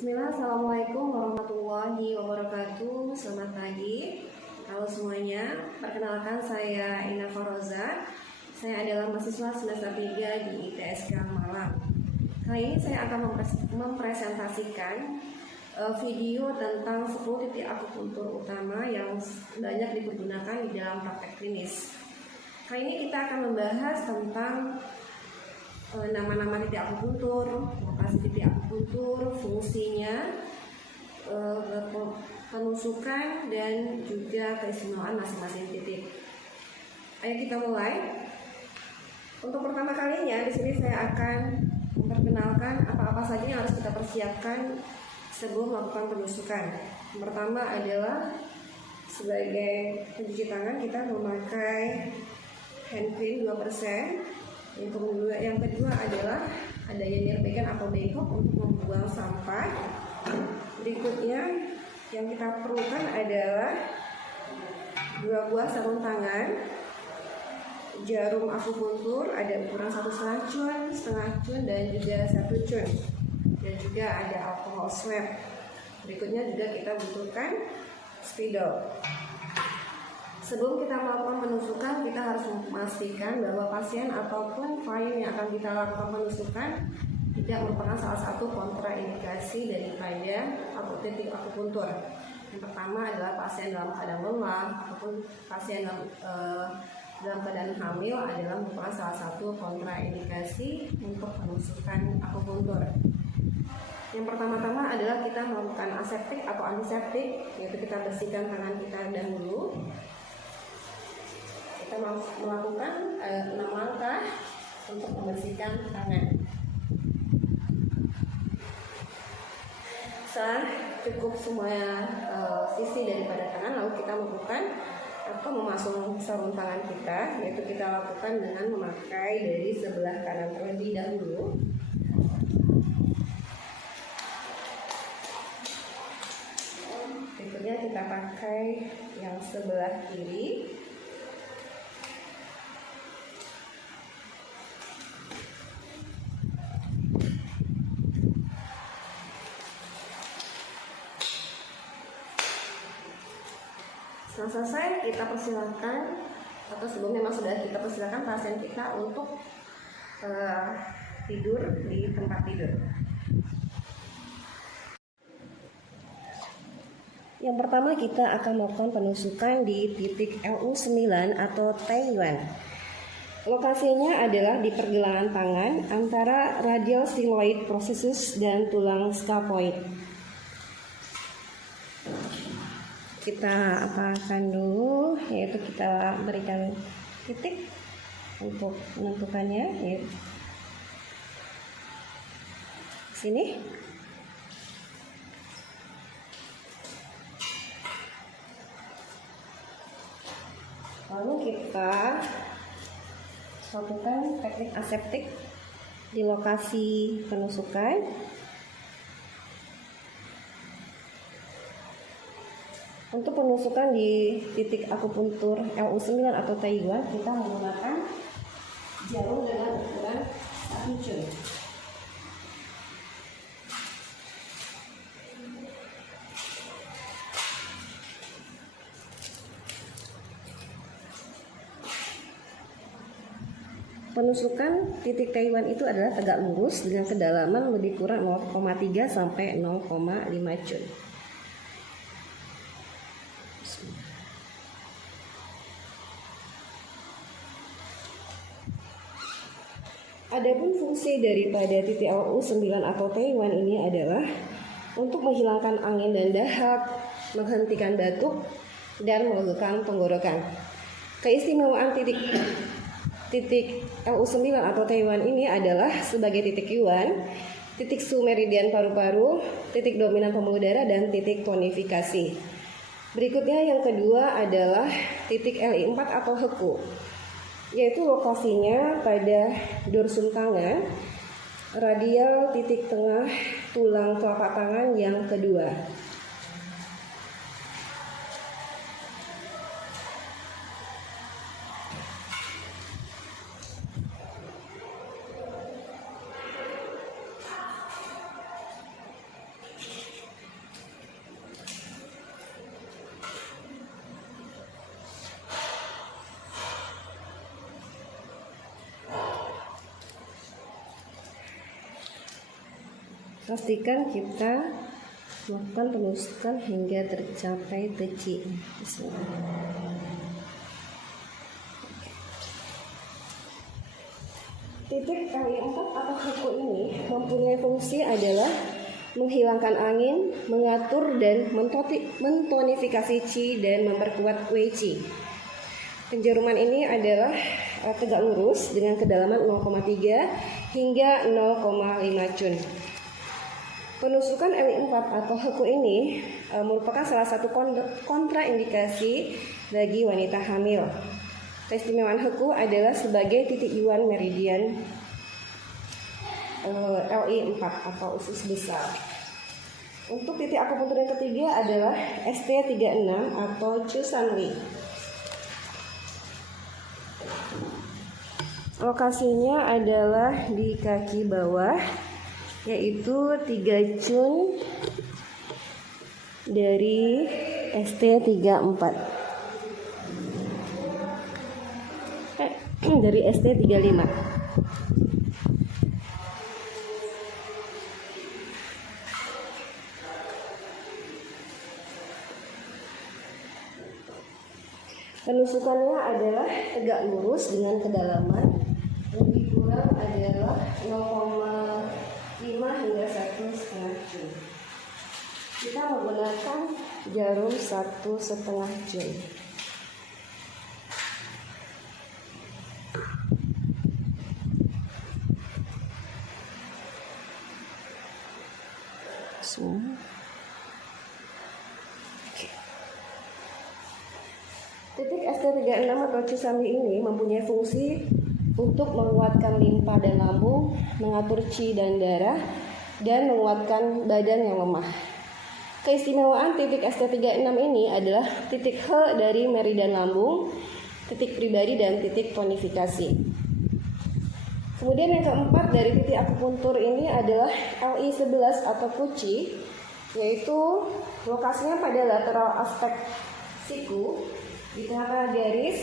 Bismillah, Assalamualaikum warahmatullahi wabarakatuh. Selamat pagi. Halo semuanya, perkenalkan saya Ina Faroza. Saya adalah mahasiswa semester 3 di ITSK Malang. Kali ini saya akan mempresentasikan video tentang 10 titik akupuntur utama yang banyak dipergunakan di dalam praktek klinis. Kali ini kita akan membahas tentang nama-nama titik akupuntur, lokasi titik akupuntur, fungsinya, penusukan, dan juga keistimewaan masing-masing titik. Ayo kita mulai. Untuk pertama kalinya di sini saya akan memperkenalkan apa-apa saja yang harus kita persiapkan sebelum melakukan penusukan. Yang pertama adalah sebagai pencuci tangan kita memakai hand cream 2%. Yang kedua adalah adanya nirbegan atau bengkok untuk membuang sampah. Berikutnya yang kita perlukan adalah 2 buah sarung tangan, jarum akupuntur, ada ukuran 1,5 cun, setengah cun, dan juga 1 cun, dan juga ada alkohol swab. Berikutnya juga kita butuhkan spidol. Sebelum kita melakukan penusukan, kita harus memastikan bahwa pasien ataupun klien yang akan kita lakukan penusukan tidak merupakan salah satu kontraindikasi daripada titik akupuntur. Yang pertama adalah pasien dalam keadaan lelah ataupun pasien dalam keadaan hamil adalah merupakan salah satu kontraindikasi untuk penusukan akupuntur. Yang pertama-tama adalah kita melakukan aseptik atau antiseptik, yaitu kita bersihkan tangan kita dahulu. Kita melakukan 6 langkah untuk membersihkan tangan. Setelah cukup semua sisi daripada tangan, lalu kita melakukan atau memasung sarung tangan kita, yaitu kita lakukan dengan memakai dari sebelah kanan terlebih dahulu. Berikutnya kita pakai yang sebelah kiri. Setelah selesai, kita persilakan, atau sebelumnya memang sudah kita persilakan pasien kita untuk tidur di tempat tidur. Yang pertama kita akan melakukan penusukan di titik LU9 atau Taiyuan. Lokasinya adalah di pergelangan tangan antara radial sigmoid processus dan tulang scaphoid. Kita apakan dulu, yaitu kita berikan titik untuk menentukannya, yaitu sini. Lalu kita lakukan teknik aseptik di lokasi penusukan. Untuk penusukan di titik akupuntur LU9 atau Taiyuan, kita menggunakan jarum dengan ukuran 1 cun. Penusukan titik Taiyuan itu adalah tegak lurus dengan kedalaman lebih kurang 0,3 sampai 0,5 cun. Adapun fungsi daripada titik LU9 atau Taiyuan ini adalah untuk menghilangkan angin dan dahak, menghentikan batuk, dan melegakan tenggorokan. Keistimewaan titik LU9 atau Taiyuan ini adalah sebagai titik yuan, titik sumeridian paru-paru, titik dominan pembuluh darah, dan titik tonifikasi. Berikutnya yang kedua adalah titik LI4 atau Heku, yaitu lokasinya pada dorsum tangan, radial titik tengah tulang telapak tangan yang kedua. pastikan kita melakukan penusukan hingga tercapai TC. Titik LI4 atau HQ ini mempunyai fungsi adalah menghilangkan angin, mengatur dan mentonifikasi Qi dan memperkuat Wei Qi. Penjaruman ini adalah tegak lurus dengan kedalaman 0,3 hingga 0,5 cun. Penusukan LI4 atau HQ ini merupakan salah satu kontraindikasi bagi wanita hamil. Keistimewaan HQ adalah sebagai titik yuan meridian LI4 atau usus besar. Untuk titik akupuntur yang ketiga adalah ST36 atau Chusanli. Lokasinya adalah di kaki bawah, yaitu 3 cun dari ST34. Dari ST35. Penusukannya adalah tegak lurus dengan kedalaman lebih kurang adalah 0,5 hingga 1,5 cun. Kita menggunakan jarum 1,5 cun. Titik ST36 atau Chusanli ini mempunyai fungsi untuk menguatkan limpa dan lambung, mengatur Qi dan darah, dan menguatkan badan yang lemah. Keistimewaan titik ST36 ini adalah titik He dari meridian lambung, titik pribadi, dan titik tonifikasi. Kemudian yang keempat dari titik akupuntur ini adalah LI11 atau Kuci, yaitu lokasinya pada lateral aspek siku di tengah garis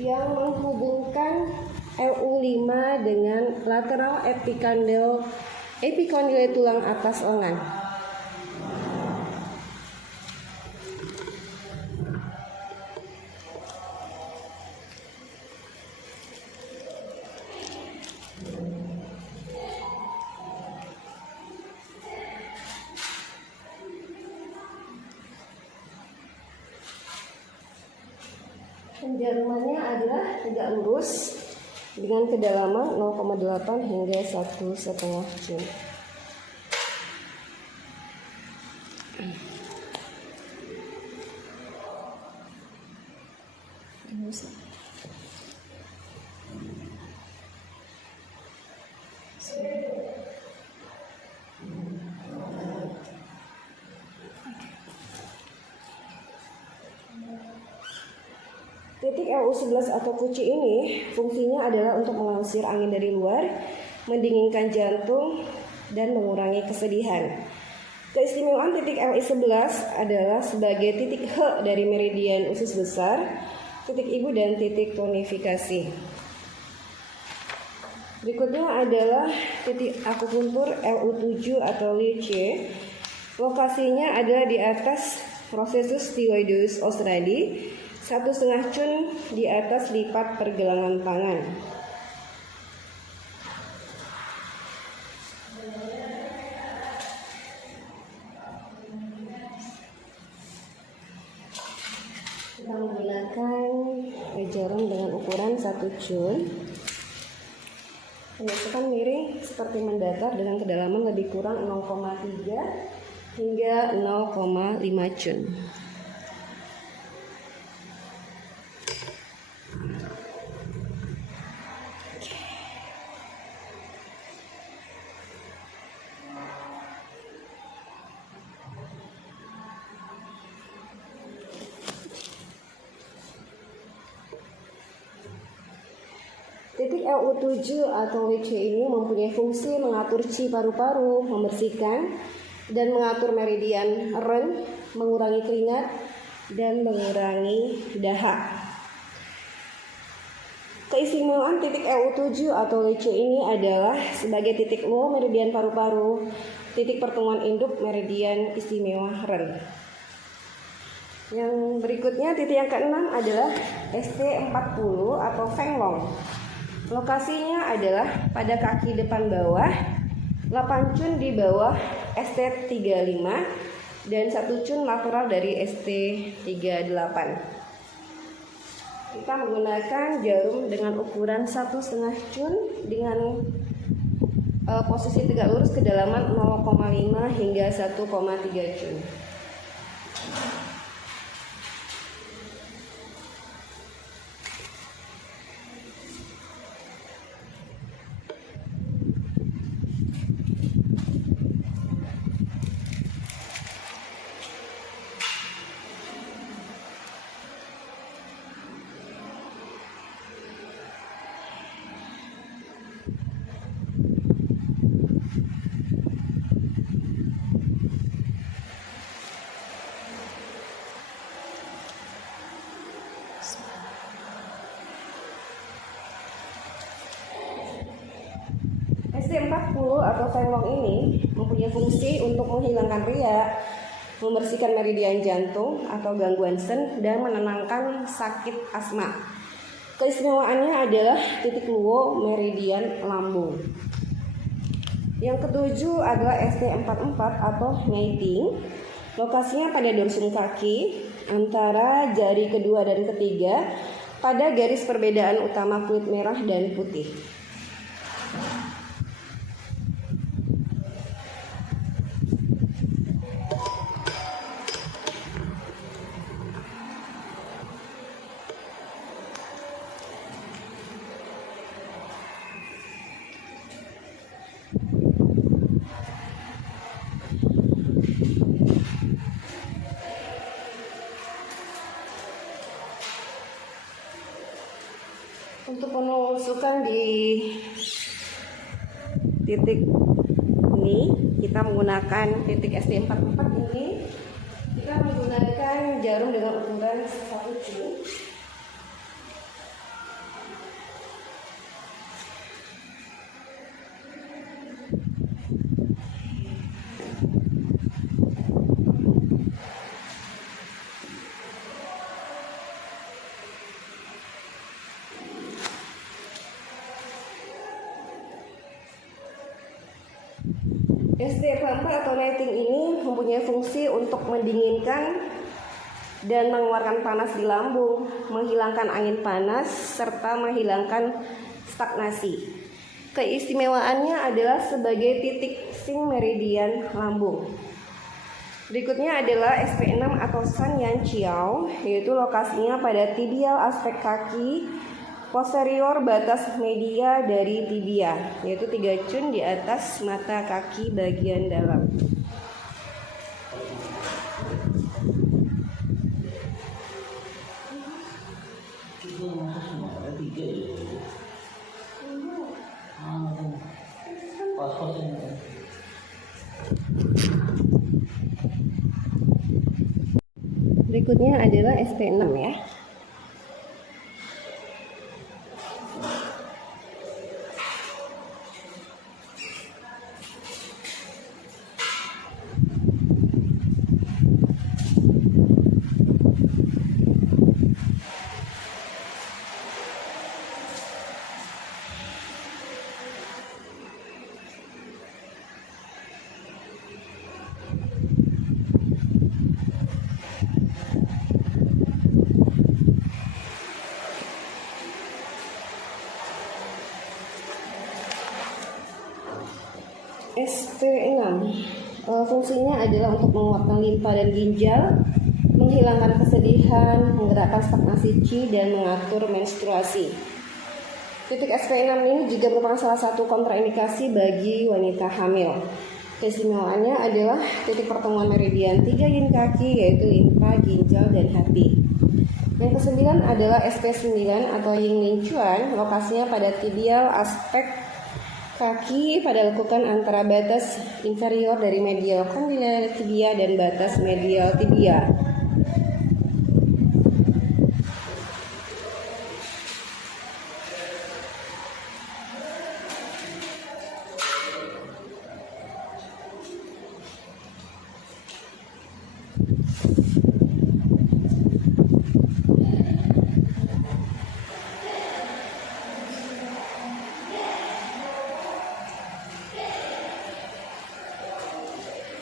yang menghubungkan LU5 dengan lateral epikondyle tulang atas lengan. Penjarumannya adalah tegak lurus dengan kedalaman 0,8 hingga 1,5 cun. Titik LU11 atau Kuci ini fungsinya adalah untuk mengusir angin dari luar, mendinginkan jantung, dan mengurangi kesedihan. Keistimewaan titik LI11 adalah sebagai titik He dari meridian usus besar, titik ibu, dan titik tonifikasi. Berikutnya adalah titik akupuntur LU7 atau Liu Qi. Lokasinya ada di atas Processus thyroideus australi, 1,5 cun di atas lipat pergelangan tangan. Kita menggunakan jarum dengan ukuran 1 cun. Penusukan miring seperti mendatar dengan kedalaman lebih kurang 0,3 hingga 0,5 cun. Titik LU7 atau Liu Qi ini mempunyai fungsi mengatur Qi paru-paru, membersihkan dan mengatur meridian Ren, mengurangi keringat dan mengurangi dahak. Keistimewaan titik EU7 atau LECE ini adalah sebagai titik low meridian paru-paru, titik pertemuan induk meridian istimewa Ren. Yang berikutnya titik yang keenam adalah ST40 atau Feng Long. Lokasinya adalah pada kaki depan bawah, 8 cun di bawah ST35 dan 1 cun lateral dari ST38. Kita menggunakan jarum dengan ukuran 1,5 cun dengan posisi tegak lurus kedalaman 0,5 hingga 1,3 cun. ST40 atau Feng Long ini mempunyai fungsi untuk menghilangkan riak, membersihkan meridian jantung atau gangguan sen, dan menenangkan sakit asma. Keistimewaannya adalah titik luo meridian lambung. Yang ketujuh adalah ST44 atau Meeting. Lokasinya pada dorsum kaki antara jari kedua dan ketiga pada garis perbedaan utama kulit merah dan putih. Untuk penusukan di titik ini, kita menggunakan titik ST44 ini. Kita menggunakan jarum dengan ukuran 1 cun. ST44 atau lighting ini mempunyai fungsi untuk mendinginkan dan mengeluarkan panas di lambung, menghilangkan angin panas, serta menghilangkan stagnasi. Keistimewaannya adalah sebagai titik sing meridian lambung. Berikutnya adalah SP6 atau San Yan Chiao, yaitu lokasinya pada tibial aspek kaki posterior batas media dari tibia, yaitu 3 cun di atas mata kaki bagian dalam. Berikutnya adalah SP6 ya. SP6 fungsinya adalah untuk menguatkan limpa dan ginjal, menghilangkan kesedihan, menggerakkan stagnasi qi, dan mengatur menstruasi. Titik SP6 ini juga merupakan salah satu kontraindikasi bagi wanita hamil. Keistimewaannya adalah titik pertemuan meridian 3 yin kaki, yaitu limpa, ginjal, dan hati. Yang kesembilan adalah SP9 atau Ying Lin Chuan, lokasinya pada tibial aspek kaki pada lekukan antara batas inferior dari medial condyle tibia dan batas medial tibia.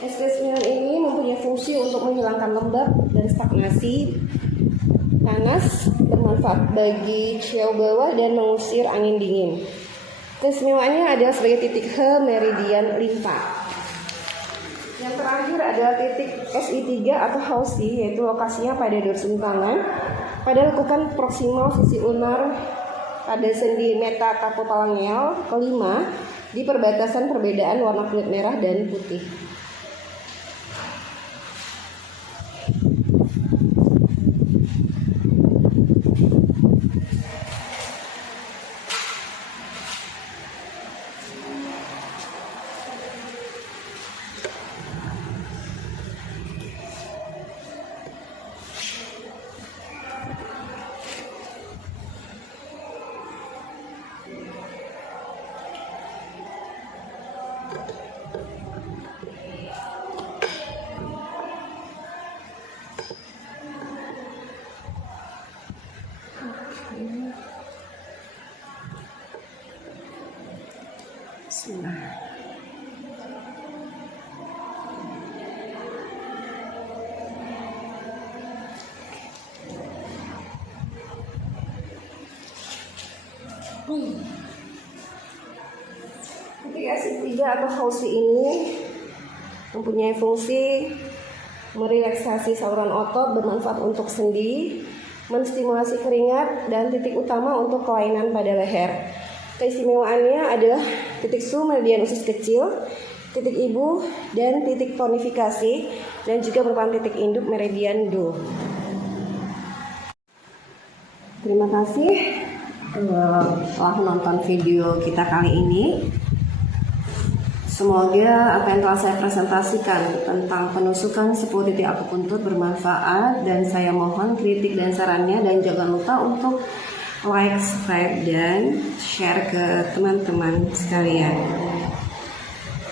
S-Clean ini mempunyai fungsi untuk menghilangkan lembab dan stagnasi, panas, bermanfaat bagi ciau bawah dan mengusir angin dingin. Keistimewaannya adalah sebagai titik H meridian limpa. Yang terakhir adalah titik SI3 atau Hausi, yaitu lokasinya pada dorsum tangan, pada lekukan proksimal sisi ulnar pada sendi metacarpophalangeal kelima di perbatasan perbedaan warna kulit merah dan putih. Bismillah. Titik SI3 atau Hausi ini mempunyai fungsi merelaksasi saluran otot, bermanfaat untuk sendi, menstimulasi keringat, dan titik utama untuk kelainan pada leher. Keistimewaannya adalah titik su meridian usus kecil, titik ibu, dan titik tonifikasi, dan juga merupakan titik induk meridian do. Terima kasih telah menonton video kita kali ini. Semoga apa yang telah saya presentasikan tentang penusukan 10 titik akupuntur bermanfaat, dan saya mohon kritik dan sarannya, dan jangan lupa untuk like, subscribe, dan share ke teman-teman sekalian.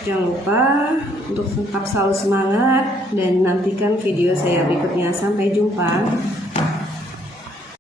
Jangan lupa untuk tetap selalu semangat dan nantikan video saya berikutnya. Sampai jumpa.